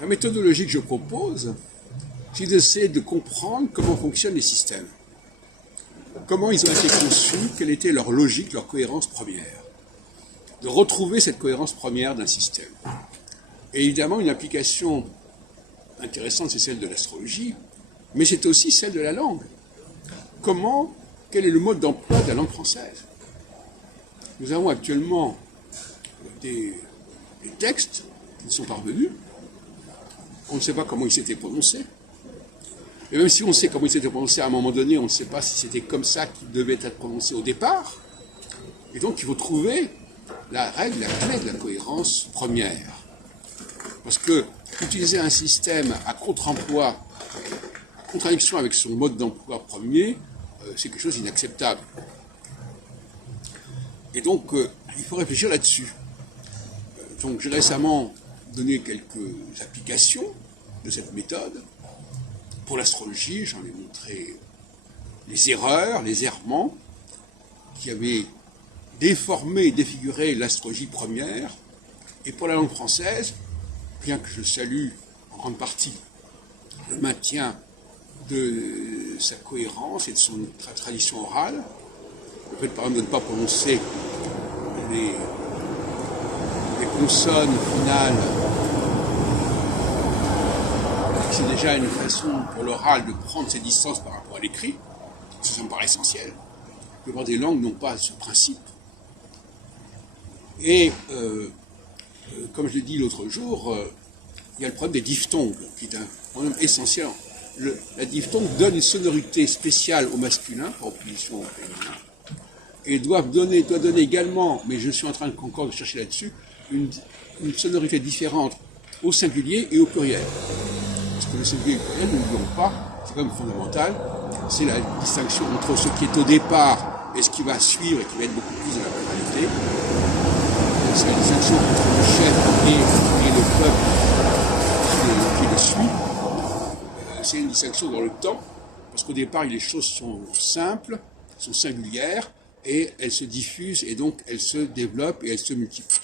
La méthodologie que je propose, c'est d'essayer de comprendre comment fonctionnent les systèmes. Comment ils ont été conçus, quelle était leur logique, leur cohérence première. De retrouver cette cohérence première d'un système. Et évidemment, une application intéressante, c'est celle de l'astrologie, mais c'est aussi celle de la langue. Quel est le mode d'emploi de la langue française? Nous avons actuellement des textes qui nous sont parvenus. On ne sait pas comment ils s'étaient prononcés. Et même si on sait comment ils s'étaient prononcés à un moment donné, on ne sait pas si c'était comme ça qu'ils devaient être prononcés au départ. Et donc, il faut trouver la règle, la clé de la cohérence première. Parce que utiliser un système à contre-emploi, en contradiction avec son mode d'emploi premier, c'est quelque chose d'inacceptable. Et donc, il faut réfléchir là-dessus. Donc, j'ai récemment donné quelques applications de cette méthode. Pour l'astrologie, j'en ai montré les erreurs, les errements qui avaient déformé et défiguré l'astrologie première. Et pour la langue française, bien que je salue en grande partie le maintien de sa cohérence et de son tradition orale, le fait par exemple de ne pas prononcer les consonnes finales, c'est déjà une façon pour l'oral de prendre ses distances par rapport à l'écrit, ça me paraît essentiel. La plupart des langues n'ont pas ce principe. Et comme je l'ai dit l'autre jour, il y a le problème des diphtongues, qui est un problème essentiel. La diphtongue donne une sonorité spéciale au masculin, par opposition au féminin, et doit donner également, mais je suis en train encore de chercher là-dessus, une sonorité différente au singulier et au pluriel. Parce que le singulier et le pluriel, ne l'oublions pas, c'est quand même fondamental, c'est la distinction entre ce qui est au départ et ce qui va suivre et qui va être beaucoup plus de la pluralité. C'est la distinction entre le chef et le peuple qui le suit. C'est une distinction dans le temps, parce qu'au départ, les choses sont simples, sont singulières, et elles se diffusent, et donc elles se développent et elles se multiplient.